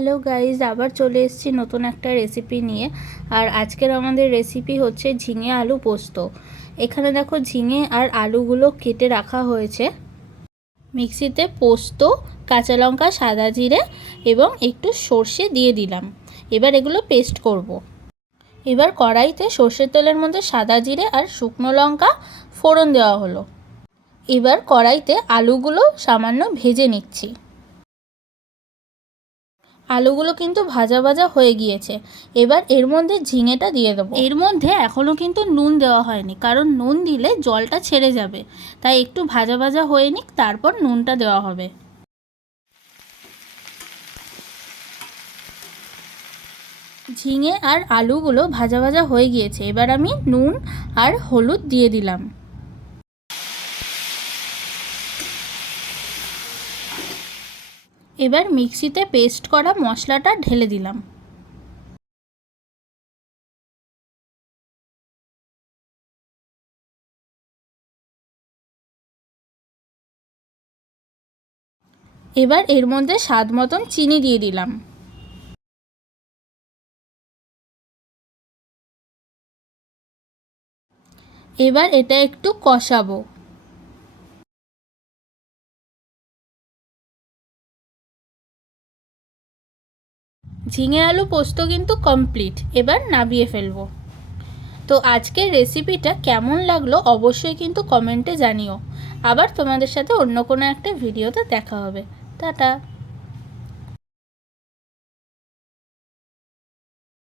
Hello guys, আবার চলে এসেছি নতুন একটা রেসিপি নিয়ে। আর আজকের আমাদের রেসিপি হচ্ছে ঝিঙে আলু পোস্ত। এখানে দেখো ঝিঙে আর আলুগুলো কেটে রাখা হয়েছে। মিক্সিতে পোস্ত, কাঁচা লঙ্কা, সাদা জিরে এবং একটু সর্ষে দিয়ে দিলাম। এবার এগুলো পেস্ট করব। এবার কড়াইতে সর্ষের তেলের মধ্যে সাদা জিরে আর শুকনো লঙ্কা ফোড়ন দেওয়া হলো। এবার কড়াইতে আলুগুলো সামান্য ভেজে নিচ্ছি। আলুগুলো কিন্তু ভাজা ভাজা হয়ে গিয়েছে। এবার এর মধ্যে ঝিঙেটা দিয়ে দেবো। এর মধ্যে এখনও কিন্তু নুন দেওয়া হয়নি, কারণ নুন দিলে জলটা ছেড়ে যাবে। তাই একটু ভাজা ভাজা হয়ে নিক, তারপর নুনটা দেওয়া হবে। ঝিঙে আর আলুগুলো ভাজা ভাজা হয়ে গিয়েছে। এবার আমি নুন আর হলুদ দিয়ে দিলাম। এবার মিক্সিতে পেস্ট করা মশলাটা ঢেলে দিলাম। এবার এর মধ্যে স্বাদ মতন চিনি দিয়ে দিলাম। এবার এটা একটু কষাবো। ঝিঙে আলু পোস্ত কিন্তু কমপ্লিট। এবার নামিয়ে ফেলবো। তো আজকের রেসিপিটা কেমন লাগলো অবশ্যই কিন্তু কমেন্টে জানিও। আবার তোমাদের সাথে অন্য কোনো একটা ভিডিওতে দেখা হবে। টাটা।